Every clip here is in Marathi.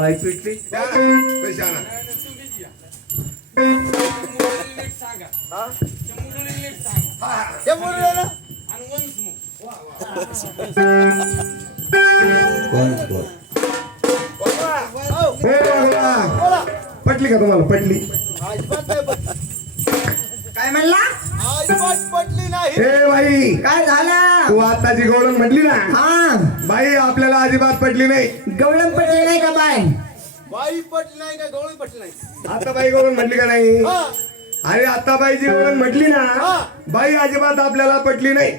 बाई पिटली. पटली का तुम्हाला? पटली. काय म्हणला? पटली नाही. हे बाई. काय झालं? तू आताची गवळण म्हटली ना? हा. बाई आपल्याला अजिबात पटली नाही. गवळण पडले नाही का बाय? बाई पटली नाही का? गवळी पटली नाही. आता बाई गवळण म्हटली का नाही? हा. अरे आता बाईची गवळण म्हटली ना हा. बाई अजिबात आपल्याला पटली नाही.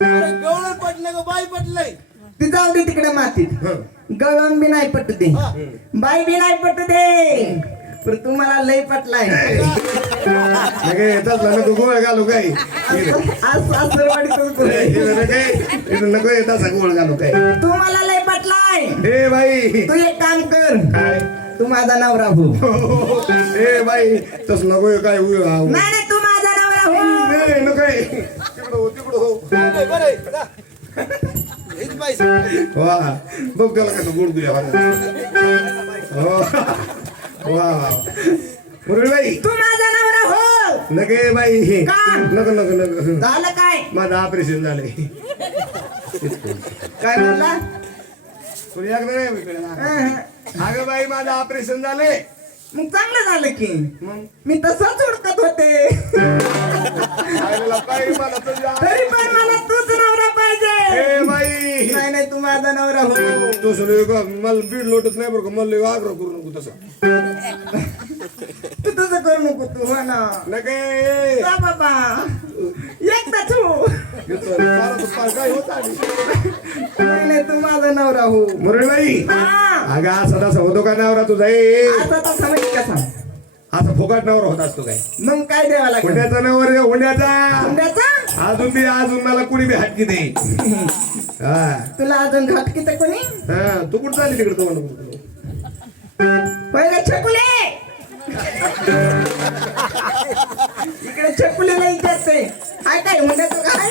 अरे गवळण पटली का? बाई पटली नाही. ती जाऊ दे तिकडे मातीत. हं. गवळण बी नाही पटू दे. हा. बाई बी नाही पटू दे. पण तुम्हाला लय पटलाय. लगे येतात ना नको गोळ घालू काय? वाटतं इथं नको येतात गोळ घालू काय? तुम्हाला लय पटलाय. हे बाई. तू एक काम कर. काय? तू माझा नवरा हो. हे बाई तस नको काय. नाही नाही तू माझा नवरा हो. नाही नको. तिकडं हो तिकडं हो. बरं. वा बघ त्याला कसं गोड तुझ्या हो. वा मुरळीबाई. तू माझा नवरा हो नके बाई. का? नको नको नको. झालं काय? माझं ऑपरेशन झालंय. काय म्हणला? नाही इकडे. हं, अगं बाई माझं ऑपरेशन झालंय. मग चांगलं झालं की. मग? मी तसंच उडकत होते. आईला बाई मला तुझ्या तरी पण मला तूच ए बाई नाही नाही तू माझा नवरा हो. तू सुरू का? मला बीड लोटत नाही बरं का? मला आग्रह करू नको तसं. तू तुझं करू नको तू हो ना. नके जा बाबा. हो तर काय होत आली नाही नाही तू माझा नवरा हो. मुरळीबाई हा. अगं असा तसा होतो का नवरा तुझा? ए आता समज कसा? असा फुकट नवरा होत असतो काय? मग काय द्यावा लागेल हुंड्याचा नवर हुंड्याचा. हुंड्याचा? अजून बी अजून मला कुणी बी हटकी दे. हा. तुला अजून घाटकी तर कोणी? हा तू कुठं चालली तिकडे तुम्हाला पहिले छकुले! इकडे छकुलेला विचारते काय काय हुंड्याचं काय?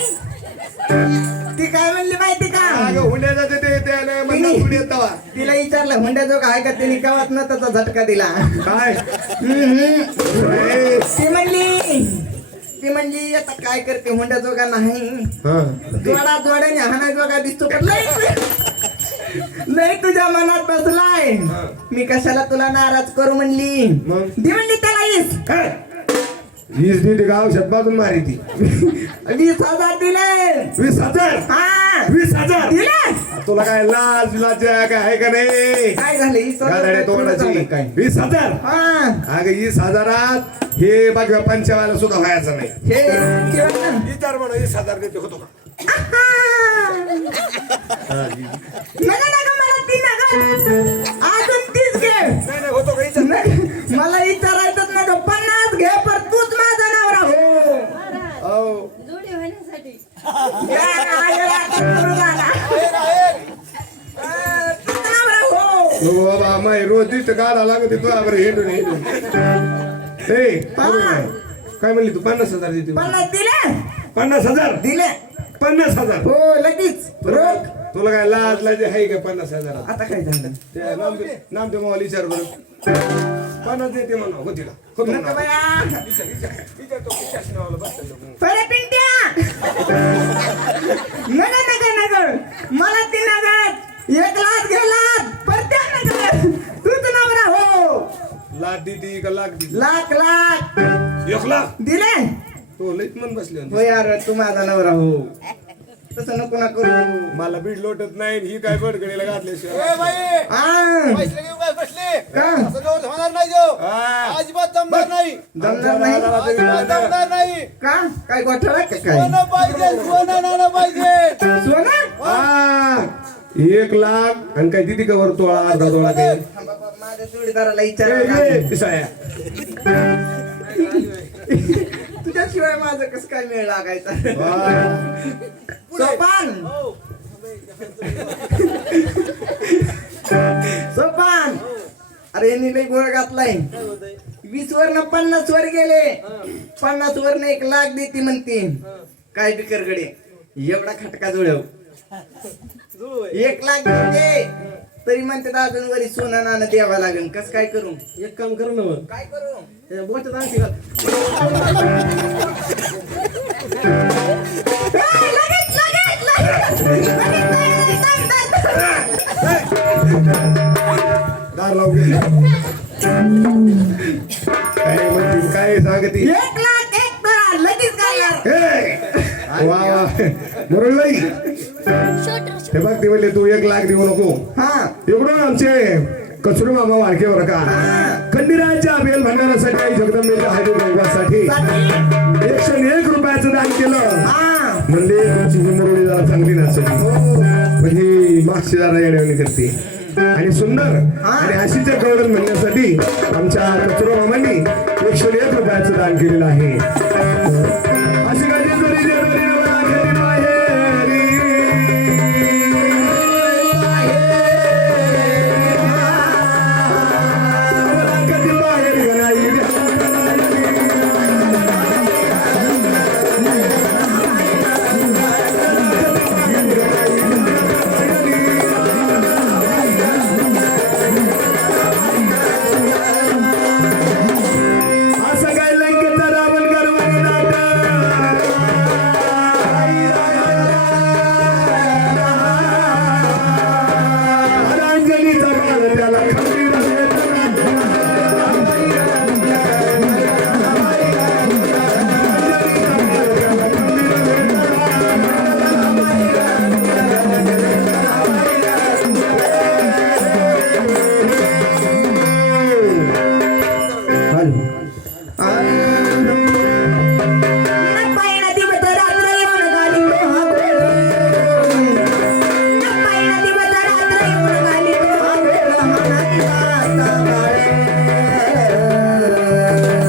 ती काय म्हणली माहिती का? अगं हुंड्याचा ते ते ते म्हणलं येत तवा. तिला विचारलं हुंड्याचं काय का तिने कवात न त्याचा झटका दिला. काय? हम्म. ए, ती म्हणली ती म्हणली आता काय करते? हुंड्या जोगा नाही. जोडा जोड्याने हाना जोगा दिसतो पण लय तुझ्या मनात बसलाय. मी कशाला तुला नाराज करू म्हणली? दी म्हणली त्याला काय? वीस दिली गाव शतबाजून मारी ती. वीस हजार दिले. वीस हजार? हा. वीस हजार? दिले. तुला काय लाज लाज काय आहे का नाही? काय झालं? तोंडाची. काय? वीस हजार? हा. अगं वीस हजारात हे बाकी पंचावाला सुद्धा व्हायचं नाही. हे ना. विचार म्हणा वीस हजार देते होतो का? नाही नाही होतो का विचार? नाही, मला विचारायचंच नाही तो पन्नास घे पण तूच माझा नवरा हो. हो. जोडी होण्यासाठी. ना, हो. बाबा माय रोज दिसत काढा लागत तू बरं हेंडून हेंडून. ए हा. काय म्हणली तू? पन्नास हजार देते पन्नास दिले? पन्नास हजार? दिले. पन्नास हजार? हो लगेच. रोख. तुला काय लाज लाज आहे का पन्नास हजार? आता काय झालं? ते नामदेव नामदेव मावाला विचार बरं. पन्नास देते म्हणा. होती का होतो नका म्हणा. बाया. विचार विचार विचार तो विचारशी नावाला बसलेला. पहिले पिंट्या नका नका नका मला ती नगत एक लाख गेला परत्या नगर तूच नवरा हो लाख देते का लाख देते लाख लाख! एक लाख? दिले? तो लईच मन बसले हो यार तू माझा नवरा हो. तसं नको ना करू. मला बीड लोटत नाही ही काय बडगडीला घातल्याशिवाय. ए बाई! आ, पैसे घेऊन काय बसले? का? असं जोर होणार नाही जो हा. अजिबात जमणार नाही. जमणार नाही? अजिबात जमणार नाही. का? काय काय? सोनं पाहिजे सोनं नाणं पाहिजे. सोना? हा, एक लाख आणि काय दिदी का वर तोळा अर्धा तोळा माझ्या जोडीदाराला विचार. तुझ्याशिवाय माझं कसं काय मेळ लागायचा? वा. सोपान सोपान. अरे यांनी लई गोळ घातलाय. वीस वर न पन्नास वर गेले. पन्नास वर न एक लाख देते म्हणते. काय बिकरकडे एवढा खटका जुळव. एक लाख देते तरी म्हणते अजून वरी सोनं नाणं द्यावं लागेल. कस काय करू? एक काम कर ना मग. काय करू? हे बोटात आणखी घाल. लगेच, लगेच, लगेच. दार लावून. काय म्हणते? काय सांगते? एक लाख देऊ नको. हा. इकडून आमचे कचरू मामा वारके बर का? खंडीराच्या अभियान भंडारासाठी आई जगदंबेच्या हळदी कुंकवासाठी एकशे एक रुपयाचं दान केलं. हा. म्हणजे तुमची ही मुरळी जरा चांगली नसेल. म्हणजे मागची जरा येण्यावणी करते. आणि सुंदर आणि अशीच्या गौरव म्हणण्यासाठी आमच्या कचरो मामांनी एकशे एक रुपयाचं दान केलेलं आहे.